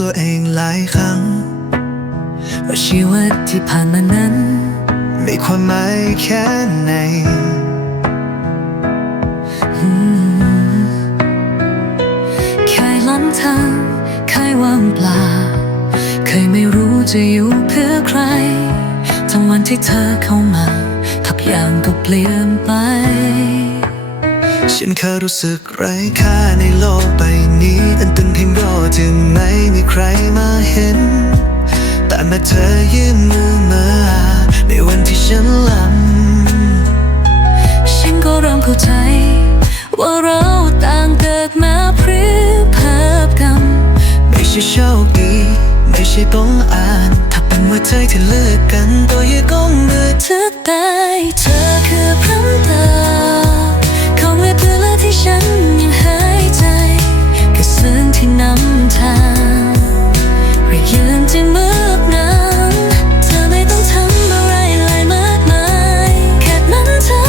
ตัวเองหลายครั้ง ว่าชีวิตที่ผ่านมานั้น มีความหมายแค่ไหนเคยล้นทางเคยว่างเปล่า เคยไม่รู้จะอยู่เพื่อใคร ทั้งวันที่เธอเข้ามาทุกอย่างก็เปลี่ยนไป ฉันเคยรู้สึกไร้ค่าในโลกใบนี้ อันเป็นเพียงรอจึงไม่มีใครมาเห็น แต่เมื่อเธอยื่นมือมา ในวันที่ฉันลับฉันก็เริ่มเข้าใจ ว่าเราต่างเกิดมาเพื่อภาพกรรม ไม่ใช่โชคดี ไม่ใช่ต้องอ่าน ถ้าเป็นว่าเธอที่เลือกกันตัวย่าก้มมือเธอได้เธอคือ ฉันยังหายใจกระเสืองที่นำทางเรียกยืนที่มืดนั้นเธอไม่ต้องทำอะไรเลายมากมายแค่นั้นเธอ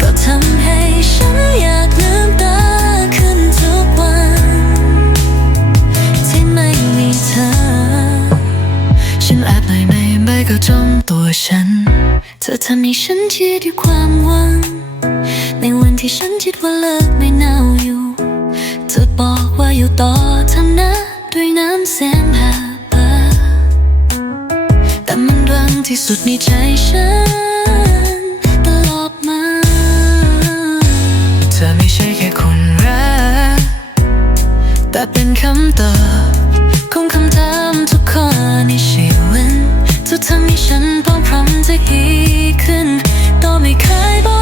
ก็ทำให้ฉันอยากลืมตาขึ้นทุกวัน ที่ไม่มีเธอ ฉันแอบในในไม่ก็จ้องตัวฉัน เธอทำให้ฉันคิดด้วยความหวัง ที่ฉันคิดว่าเลิกไม่น่าอยู่ เธอบอกว่าอยู่ต่อเธอนะด้วยน้ำเสียงหาบาแต่มันดังที่สุดในใจฉันตลอดมา เธอไม่ใช่แค่คนรัก แต่เป็นคำตอบของคำถามทุกข้อในชีวิตเธอทำให้ฉันต้องพร้อมจะดีขึ้นต่อไม่เคยบอก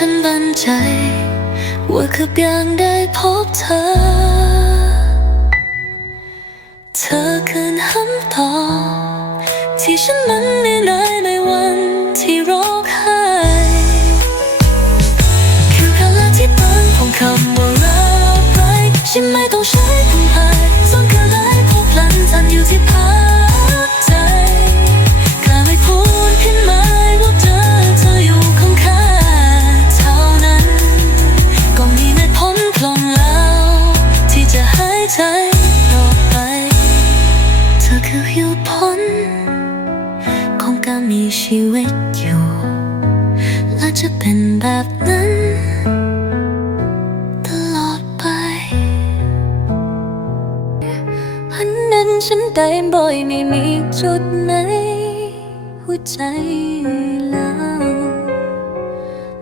ฉันบันใจ ว่าคือยังได้พบเธอ เธอคือคำตอบที่ฉันมันไม่ได้ใน จะเป็นแบบนั้น ตลอดไปอันนั้นฉันได้บ่อยไม่มีจุดไหนหัวใจแล้ว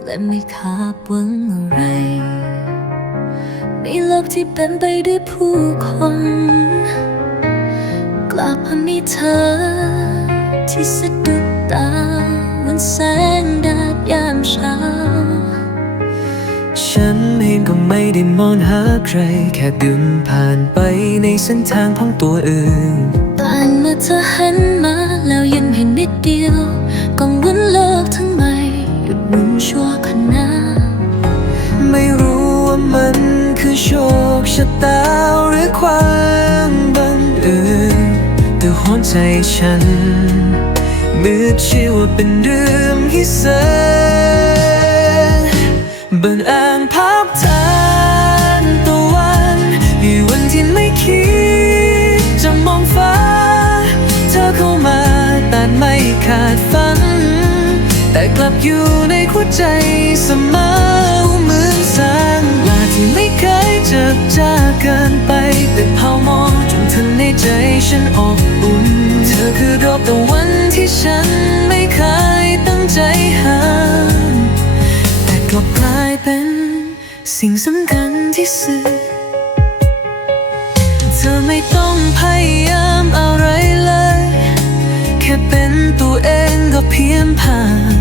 และไม่ขาดหวังอะไรในโลกที่เป็นไปด้วยผู้คน กลับมามีเธอที่สะดุดตาวันแสงแดด ยามเช้า ฉันเองก็ไม่ได้มองหาใคร แค่เดินผ่านไปในเส้นทางของตัวเองแต่เมื่อเธอหันมาแล้วยังเห็นนิดเดียวกังวลโลกทั้งใบหยุดหมุนชั่วขณะไม่รู้ว่ามันคือโชคชะตาหรือความบังเอิญแต่หัวใจฉันมืดเชื่อว่าเป็นเรื่อง พิเศษบังเอิญภาพทานตะวันในวันที่ไม่คิดจะมองฟ้า เธอเข้ามาแต่ไม่ขาดฝัน แต่กลับอยู่ในหัวใจเสมอเหมือนแสงลาที่ไม่เคยเจอจ้าเกินไป แต่เผามองจนทันในใจฉันอบอุ่น เธอคือดอกตะวันที่ฉันไม่เคย ใจหาแต่กลับกลายเป็นสิ่งสำคัญที่สุดเธอไม่ต้องพยายามอะไรเลย แค่เป็นตัวเองก็เพียงผ่าน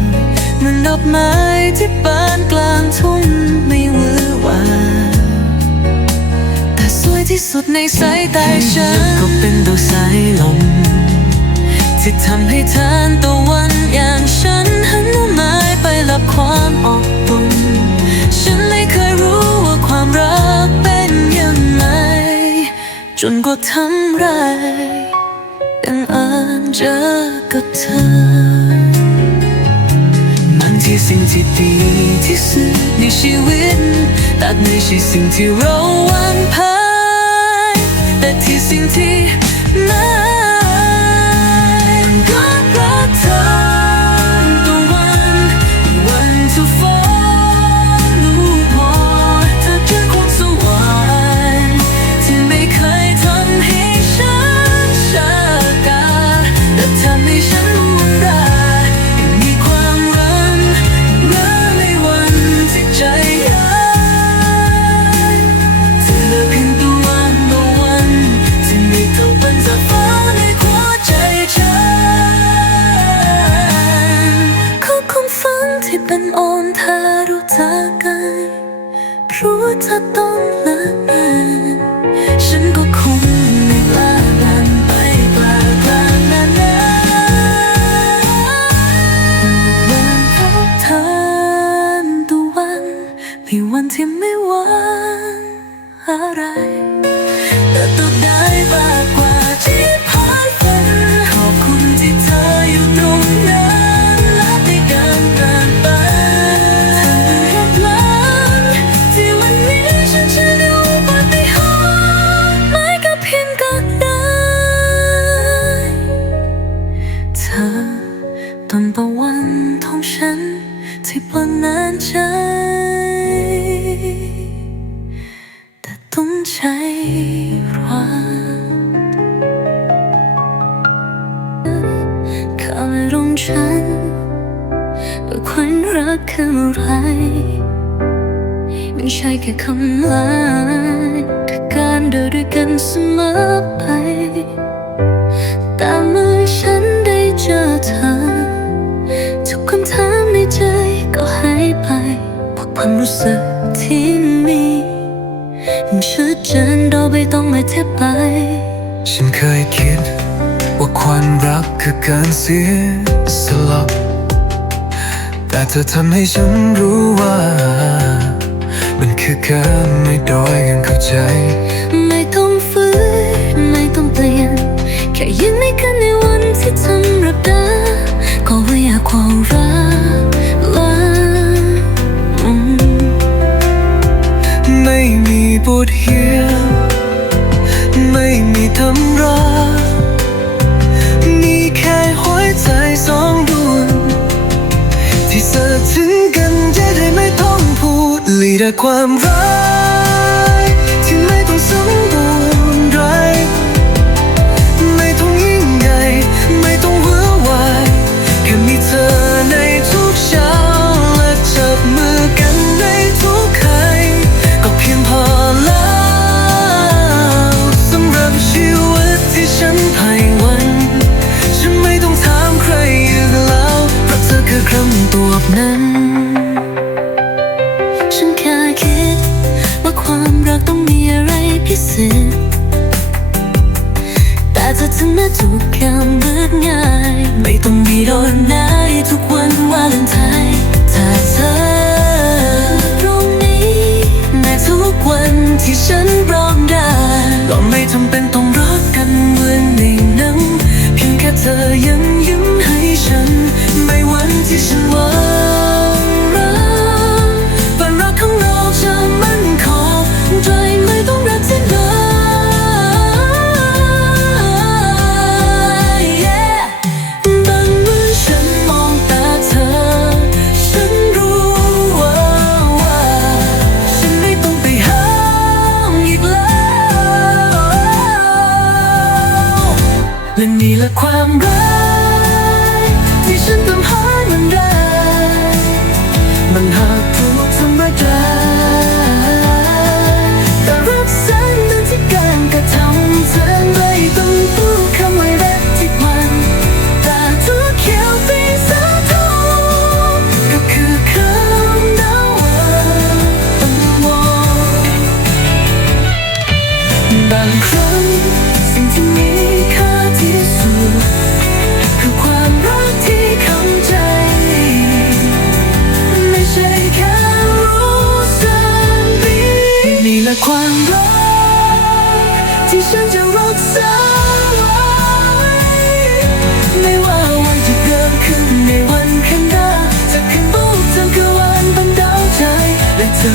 เหมือนดอกไม้ที่บานกลางทุ่งไม่หวือหวาแต่สวยที่สุดในสายตาฉันก็เป็นดอกสายลมที่ทำให้ทานตะวัน อย่างฉันหันมาไม้ไปรับความอบอุ่นฉันไม่เคยรู้ว่าความรักเป็นยังไง จนกว่าทำไรยังเอิญเจอกับเธอมันที่สิ่งที่ดีที่สุดในชีวิตแต่ไม่ใช่สิ่งที่เราหวันพายแต่ที่สิ่งที่มั มันชัดเจนเราไม่ต้องอธิบายฉันเคยคิด ว่าความรักคือการเสียสละแต่เธอทำให้ฉันรู้ว่า มันคือการไม่โดยกันเข้าใจ ไม่ต้องฝืนไม่ต้องเปลี่ยน แค่ยืนในกันในวันที่ทำรับได้ก็ว่าอยากความ ปวดเรียไม่มีทำรามีแค่หัวใจสองดวงที่สื่อถึงกันจะได้ไม่ต้องพูดหลีแต่ความรัก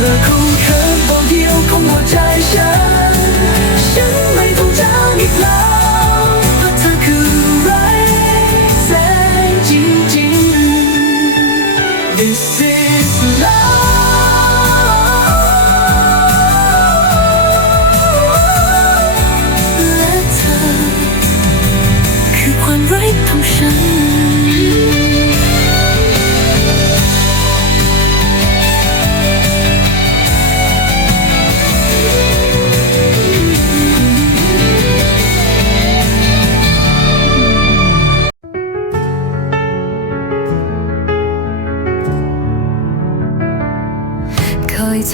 อคงเคินบาเดียวของหัวใจ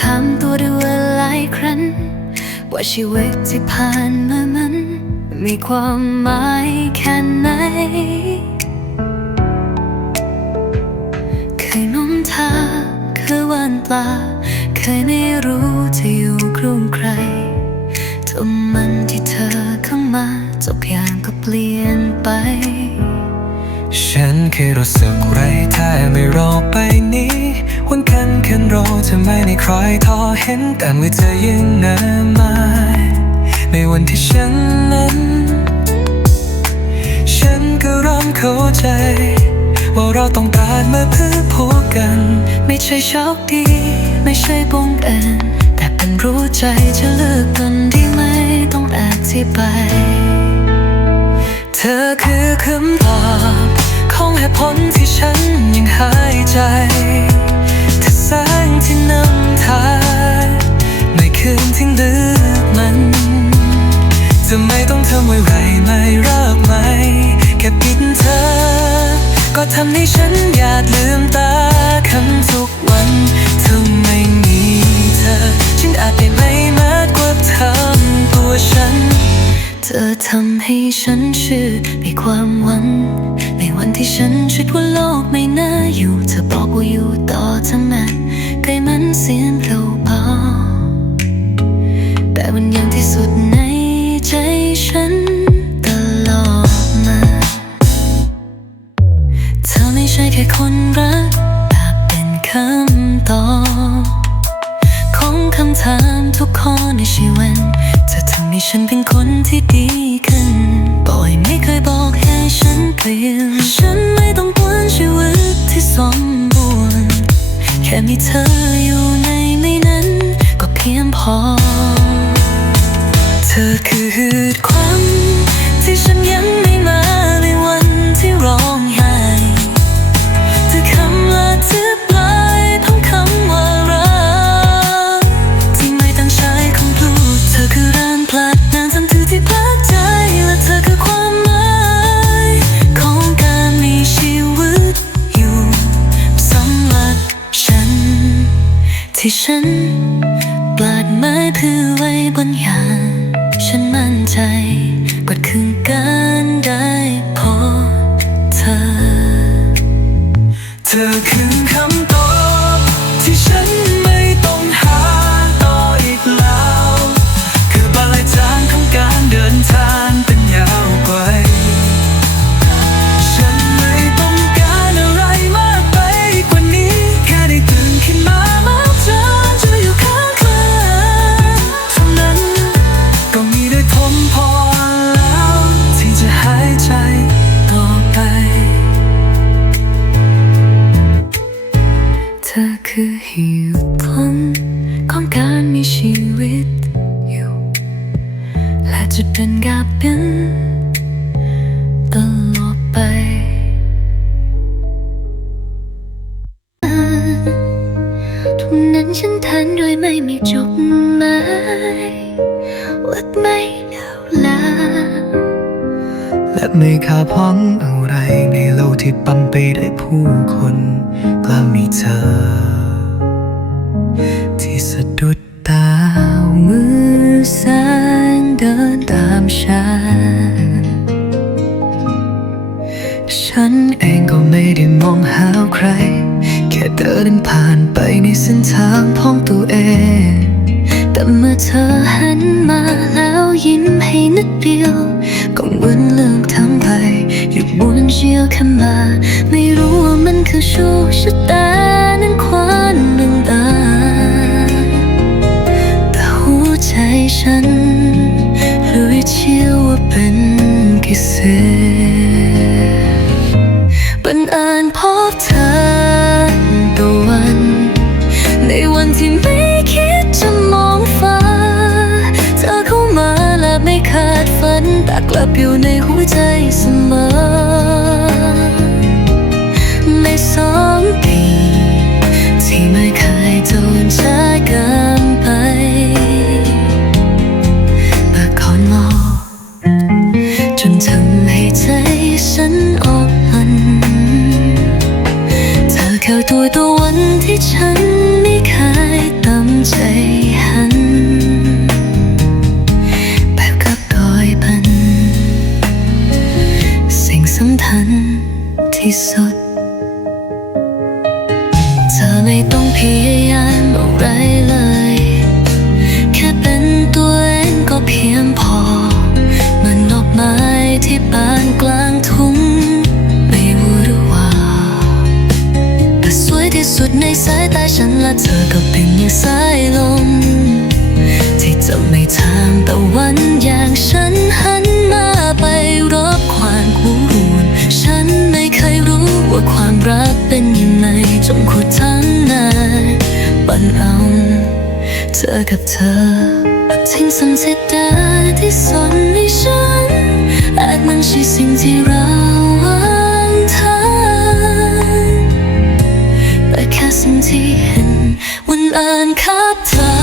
ถามตัวด้วยหลายครั้ง ว่าชีวิตที่ผ่านมามัน มีความหมายแค่ไหน เคยน้มทาเคยวานปลา เคยไม่รู้จะอยู่กรุงใครทุกมันที่เธอเข้ามาทุกอย่างก็เปลี่ยนไป ฉันเคยรู้สึกไรถ้าไม่รอไปนี้ นกันคืนรอเธอไม่ในใครท้อเห็นแต่เมื่อเธอยังเดินมาในวันที่ฉันนั้น ฉันก็เริ่มเข้าใจ ว่าเราต้องการมาเพื่อพบกัน ไม่ใช่โชคดี ไม่ใช่บงเอิญแต่เป็นรู้ใจจะเลือกคนที่ไม่ต้องอธิบายเธอคือคำตอบของเหตุผลที่ฉันยังหายใจ แสงที่นำทางในคืนที่ลึกมันจะไม่ต้องทำอะไรไม่รักไหม แค่ปิดเธอ ก็ทำให้ฉันอยากลืมตาคำทุกวันถ้าไม่มีเธอ ฉันอาจได้ไม่มากกว่าทำตัวฉัน เธอทำให้ฉันเชื่อในความหวังใน วันที่ฉันคิดว่าโลกไม่น่าอยู่เธอบอกว่าอยู่ต่อทั้งนั้นเคยมันเสียงเราเบาแต่มันยังที่สุดในใจฉันตลอดมาเธอไม่ใช่แค่คนรักแต่เป็นคำตอบของคำถามทุกข้อในชีวิตเธอทำให้ฉันเป็นคนที่ดี ยน ฉันไม่ต้องกวนชีวิตที่สมบูรณ์ แค่มีเธออยู่ในไม่นั้น ก็เพียงพอ เธอคือหตุความที่ฉันยัง ที่ มีจบหมายวัดไม่เดาลาและไม่ขาดพ้องอะไรในโลกที่ปั่นไปด้วยผู้คนกล้ามีเธอ ที่สะดุดตามือแสงเดินตามฉันฉันเองก็ไม่ได้มองหาใคร แค่เดินผ่านไปในเส้นทางของตัวเอง แต่เมื่อเธอหันมาแล้วยิ้มให้นิดเดียว ก็เหมือนเลิกทั้งไปอยู่บนเชียวขึ้นมา ไม่รู้ว่ามันคือโชคชะตา ที่ฉันไม่เคยตั้ใจหัน แบบกับกอยพันสงสำคัญที่สุด สุดในสายตาฉันและเธอก็เป็นอย่างสายลม ที่จะไม่ทางตะวันอย่างฉันหันมาไปรบความวุ่นฉันไม่เคยรู้ว่าความรักเป็นยังไงจงขุดทั้งนานปั่นเอาเธอกับเธอทิ้งสังเสตาที่สนในฉันอาจมันใช่สิ่งที่รัก uncut.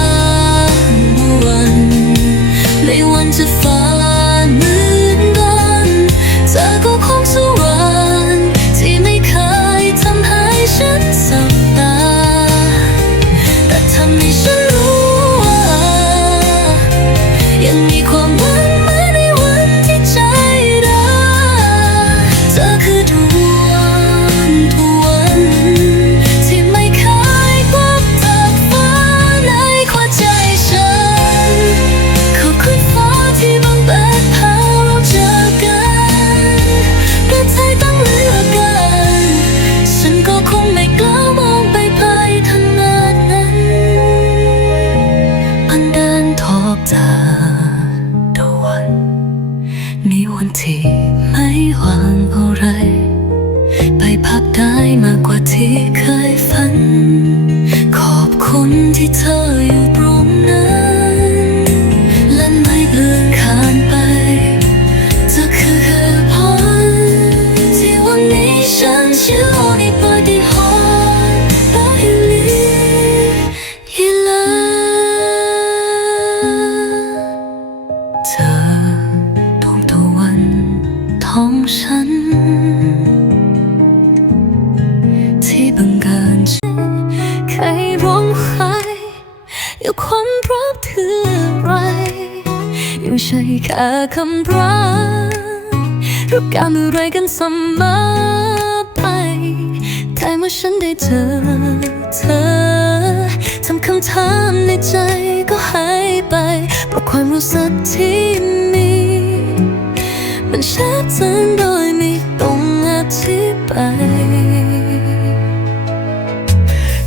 มันชัดเจนโดยไม่ต้องอธิบาย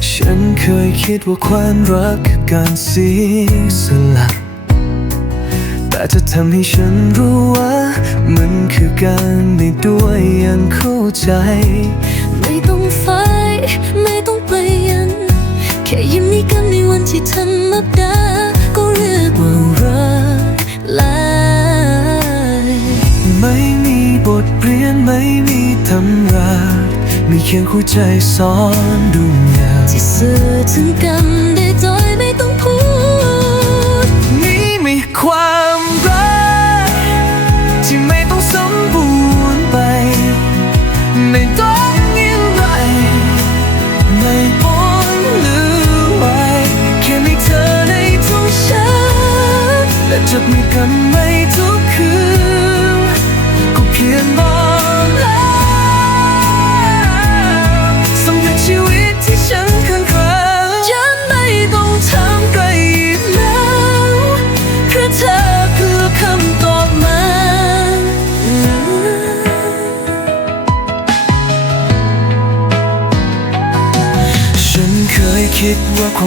ฉันเคยคิดว่าความรักคือการเสียสละแต่จะทำให้ฉันรู้ว่า มันคือการไม่ด้วยยังเข้าใจ ไม่ต้องไฟไม่ต้องเปลี่ยน แค่ยิ้มนี้กันในวันที่ทำมักดาก็เรียกว่ารักแล้ว ไม่มีตำรามีเคียงหัวใจซ้อนดูงยามที่เสื่อถึงกัน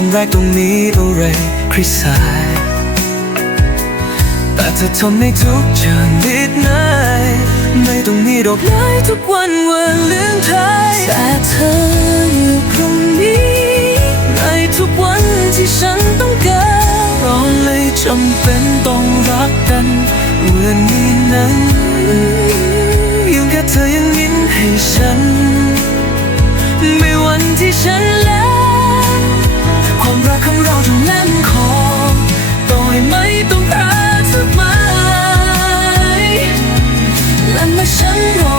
ความรักตรงนี้อะไรคริสายแต่เธอทนในทุกจางนิดหน่อนไม่ต้องมีดอกไม้ทุกวันวันเลื่องไทยแต่เธออยู่ตรงนี้ในทุกวันที่ฉันต้องการเราเลยจำเป็นต้องรักกันเหมือนนี้นั้นยังแค่เธอยังยิ้มให้ฉันไม่วันที่ฉันแล้ว ความรักของเราจงแน่นคอต่อยไม่ต้องรักสักไม้และเมื่อฉันรอ